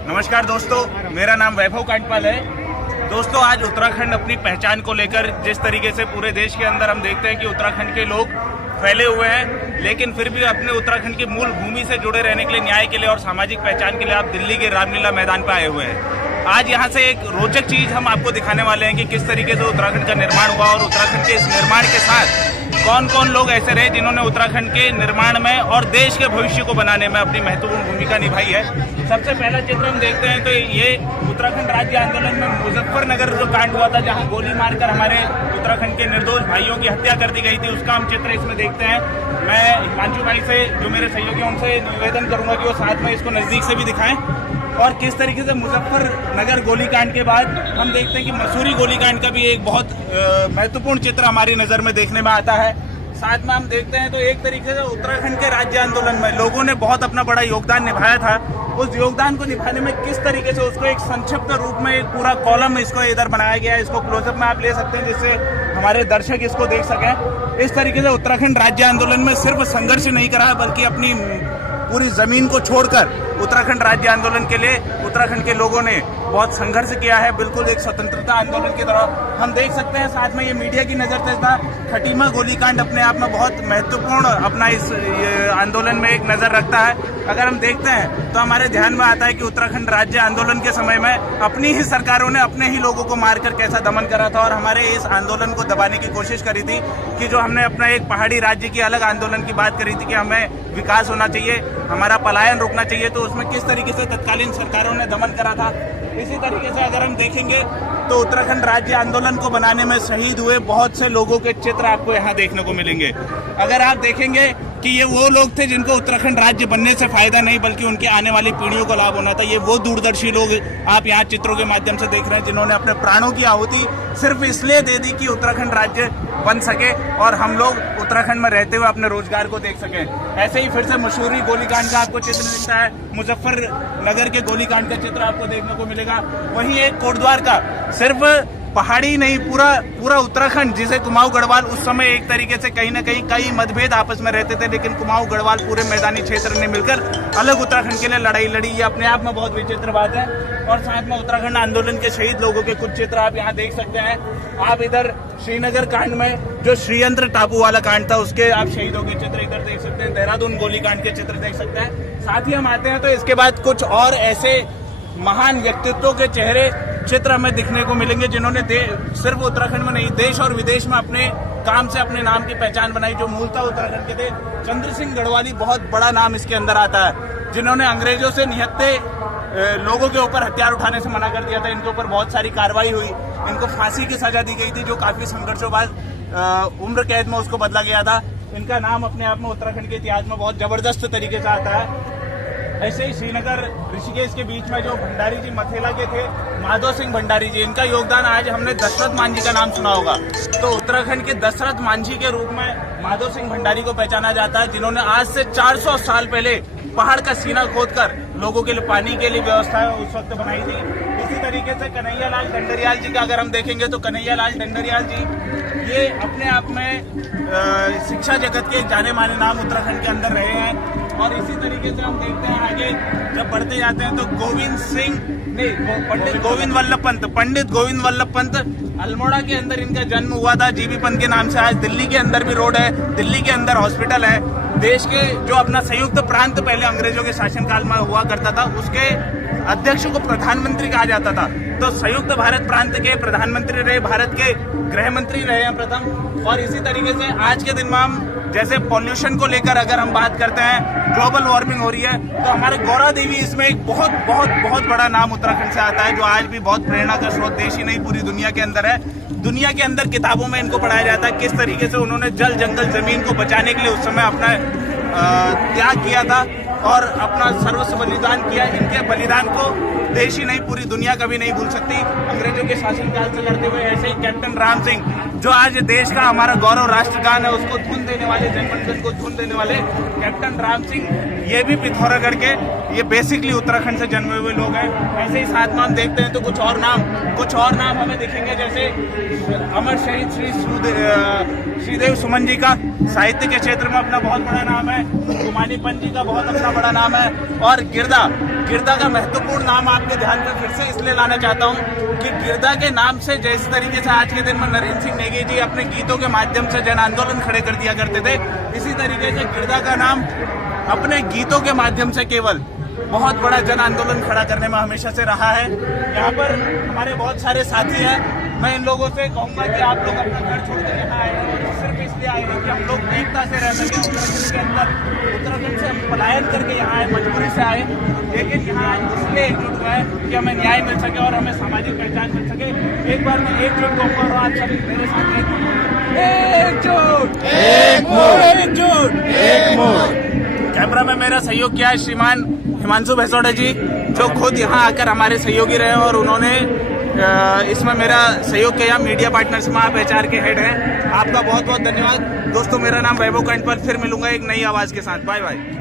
नमस्कार दोस्तों, मेरा नाम वैभव कांडपाल है। दोस्तों, आज उत्तराखंड अपनी पहचान को लेकर जिस तरीके से पूरे देश के अंदर हम देखते हैं कि उत्तराखंड के लोग फैले हुए हैं, लेकिन फिर भी अपने उत्तराखंड की मूल भूमि से जुड़े रहने के लिए, न्याय के लिए और सामाजिक पहचान के लिए आप दिल्ली के रामलीला मैदान पर आए हुए हैं। आज यहाँ से एक रोचक चीज हम आपको दिखाने वाले हैं कि किस तरीके से उत्तराखंड का निर्माण हुआ और उत्तराखंड के इस निर्माण के साथ कौन कौन लोग ऐसे रहे जिन्होंने उत्तराखंड के निर्माण में और देश के भविष्य को बनाने में अपनी महत्वपूर्ण भूमिका निभाई है। सबसे पहला चित्र हम देखते हैं तो ये उत्तराखंड राज्य आंदोलन में मुजफ्फरनगर जो कांड हुआ था, जहां गोली मारकर हमारे उत्तराखंड के निर्दोष भाइयों की हत्या कर दी गई थी, उसका हम चित्र इसमें देखते हैं। मैं हिमांशु भाई से, जो मेरे सहयोगी, उनसे निवेदन करूंगा कि वो साथ में इसको नजदीक से भी दिखाएं। और किस तरीके से मुजफ्फरनगर गोलीकांड के बाद हम देखते हैं कि मसूरी गोलीकांड का भी एक बहुत महत्वपूर्ण चित्र हमारी नजर में देखने में आता है। साथ में हम देखते हैं तो एक तरीके से उत्तराखंड के राज्य आंदोलन में लोगों ने बहुत अपना बड़ा योगदान निभाया था। उस योगदान को निभाने में किस तरीके से उसको एक संक्षिप्त रूप में एक पूरा कॉलम इसको इधर बनाया गया है। इसको क्लोजअप में आप ले सकते हैं जिससे हमारे दर्शक इसको देख सकें। इस तरीके से उत्तराखंड राज्य आंदोलन में सिर्फ संघर्ष नहीं करा, बल्कि अपनी पूरी जमीन को छोड़कर उत्तराखंड राज्य आंदोलन के लिए उत्तराखंड के लोगों ने बहुत संघर्ष किया है, बिल्कुल एक स्वतंत्रता आंदोलन की तरह हम देख सकते हैं। साथ में ये मीडिया की नजर से था, खटीमा गोलीकांड अपने आप में बहुत महत्वपूर्ण अपना इस आंदोलन में एक नजर रखता है। अगर हम देखते हैं तो हमारे ध्यान में आता है कि उत्तराखंड राज्य आंदोलन के समय में अपनी ही सरकारों ने अपने ही लोगों को मारकर कैसा दमन करा था और हमारे इस आंदोलन को दबाने की कोशिश करी थी कि जो हमने अपना एक पहाड़ी राज्य की अलग आंदोलन की बात करी थी कि हमें विकास होना चाहिए, हमारा पलायन रुकना चाहिए, तो उसमें किस तरीके से तत्कालीन सरकारों ने दमन करा था। इसी तरीके से अगर हम देखेंगे तो उत्तराखंड राज्य आंदोलन को बनाने में शहीद हुए बहुत से लोगों के चित्र आपको यहाँ देखने को मिलेंगे। अगर आप देखेंगे कि ये वो लोग थे जिनको उत्तराखंड राज्य बनने से फायदा नहीं, बल्कि उनके आने वाली पीढ़ियों को लाभ होना था। ये वो दूरदर्शी लोग आप यहाँ चित्रों के माध्यम से देख रहे हैं जिन्होंने अपने प्राणों की आहुति सिर्फ इसलिए दे दी कि उत्तराखंड राज्य बन सके और हम लोग उत्तराखंड में रहते हुए अपने रोजगार को देख सकें। ऐसे ही फिर से मसूरी गोलीकांड का आपको चित्र दिखता है, मुजफ्फरनगर के गोलीकांड का चित्र आपको देखने को मिलेगा। वहीं एक कोटद्वार का, सिर्फ पहाड़ी नहीं, पूरा उत्तराखंड, जिसे कुमाऊं गढ़वाल उस समय एक तरीके से कहीं ना कहीं कई मतभेद आपस में रहते थे, लेकिन कुमाऊं गढ़वाल पूरे मैदानी क्षेत्र ने मिलकर अलग उत्तराखंड के लिए लड़ाई लड़ी। ये अपने आप में बहुत विचित्र बात है। और साथ में उत्तराखंड आंदोलन के शहीद लोगों के कुछ चित्र आप यहाँ देख सकते हैं। आप इधर श्रीनगर कांड में जो श्रीयंत्र टापू वाला कांड था, उसके आप शहीदों के चित्र इधर देख सकते हैं। देहरादून गोलीकांड के चित्र देख सकते हैं। साथ ही हम आते हैं तो इसके बाद कुछ और ऐसे महान व्यक्तित्वों के चेहरे चित्र हमें दिखने को मिलेंगे जिन्होंने सिर्फ उत्तराखंड में नहीं, देश और विदेश में अपने काम से अपने नाम की पहचान बनाई, जो मूलतः उत्तराखंड के थे। चंद्र सिंह गढ़वाली बहुत बड़ा नाम इसके अंदर आता है, जिन्होंने अंग्रेजों से निहत्थे लोगों के ऊपर हथियार उठाने से मना कर दिया था। इनके ऊपर बहुत सारी कार्रवाई हुई, इनको फांसी की सजा दी गई थी, जो काफी संघर्षों बाद उम्र कैद में उसको बदला गया था। इनका नाम अपने आप में उत्तराखंड के इतिहास में बहुत जबरदस्त तरीके से आता है। ऐसे ही श्रीनगर ऋषिकेश के बीच में जो भंडारी जी मथेला के थे, माधव सिंह भंडारी जी, इनका योगदान आज हमने दशरथ मांझी का नाम सुना होगा, तो उत्तराखंड के दशरथ मांझी के रूप में माधव सिंह भंडारी को पहचाना जाता है, जिन्होंने आज से 400 साल पहले पहाड़ का सीना खोदकर लोगों के लिए पानी के लिए व्यवस्था उस वक्त बनाई थी। इसी तरीके से कन्हैयालाल डंडरियाल जी का अगर हम देखेंगे तो कन्हैयालाल डंडरियाल जी ये अपने आप में शिक्षा जगत के जाने माने नाम उत्तराखंड के अंदर रहे हैं। और इसी तरीके से हम देखते हैं आगे जब बढ़ते जाते हैं तो पंडित गोविंद वल्लभ पंत अल्मोड़ा के अंदर इनका जन्म हुआ था, जीबी पंत के नाम से। आज दिल्ली के अंदर भी रोड है, दिल्ली के अंदर हॉस्पिटल है। देश के जो अपना संयुक्त प्रांत पहले अंग्रेजों के शासनकाल में हुआ करता था, उसके अध्यक्ष को प्रधानमंत्री कहा जाता था। तो संयुक्त भारत प्रांत के प्रधानमंत्री रहे, भारत के गृह मंत्री रहे हैं प्रथम। और इसी तरीके से आज के दिन में हम जैसे पॉल्यूशन को लेकर अगर हम बात करते हैं, ग्लोबल वार्मिंग हो रही है, तो हमारे गौरा देवी इसमें एक बहुत बहुत बहुत बड़ा नाम उत्तराखंड से आता है, जो आज भी बहुत प्रेरणा का स्रोत देश ही नहीं पूरी दुनिया के अंदर है। दुनिया के अंदर किताबों में इनको पढ़ाया जाता है किस तरीके से उन्होंने जल जंगल जमीन को बचाने के लिए उस समय अपना त्याग किया था और अपना सर्वस्व बलिदान किया। इनके बलिदान को देश ही नहीं पूरी दुनिया कभी नहीं भूल सकती, अंग्रेजों के शासनकाल से लड़ते हुए। ऐसे ही कैप्टन राम सिंह, जो आज देश का हमारा गौरव राष्ट्रगान है, उसको धुन देने वाले, जनगण को धुन देने वाले कैप्टन राम सिंह, ये भी पिथौरागढ़ के, ये बेसिकली उत्तराखंड से जन्मे हुए लोग हैं। ऐसे ही साथ में हम देखते हैं तो कुछ और नाम हमें दिखेंगे, जैसे अमर शहीद श्रीदेव सुमन जी का साहित्य के क्षेत्र में अपना बहुत बड़ा नाम है, गुमानी पंत जी का बहुत अपना बड़ा नाम है, और गिरदा का महत्वपूर्ण नाम आपके ध्यान में फिर से इसलिए लाना चाहता हूं कि गिरदा के नाम से जिस तरीके से आज के दिन में नरेंद्र सिंह नेगी जी अपने गीतों के माध्यम से जन आंदोलन खड़े कर दिया करते थे, इसी तरीके से गिरदा का नाम अपने गीतों के माध्यम से केवल बहुत बड़ा जन आंदोलन खड़ा करने में हमेशा से रहा है। यहाँ पर हमारे बहुत सारे साथी हैं, मैं इन लोगों से कहूंगा कि आप लोग अपना घर छोड़ कर यहाँ आए हैं और सिर्फ इसलिए आए हैं कि हम लोग एकता से रह सके। उत्तराखंड के अंदर उत्तराखंड से हम पलायन करके यहाँ आए, मजबूरी से आए, लेकिन यहाँ इसलिए एकजुट हुआ है कि हमें न्याय मिल सके और हमें सामाजिक पहचान मिल सके। एक बार मैं एकजुट कहूँगा और आप सब मेरे साथ एकजुट कैमरा में मेरा सहयोग किया है श्रीमान हिमांशु भैसोड़े जी, जो खुद यहाँ आकर हमारे सहयोगी रहे और उन्होंने इसमें मेरा सहयोग किया। मीडिया पार्टनर्स में आप HR के हेड हैं, आपका बहुत बहुत धन्यवाद दोस्तों। मेरा नाम वैभव कंटपाल, फिर मिलूंगा एक नई आवाज के साथ। Bye bye.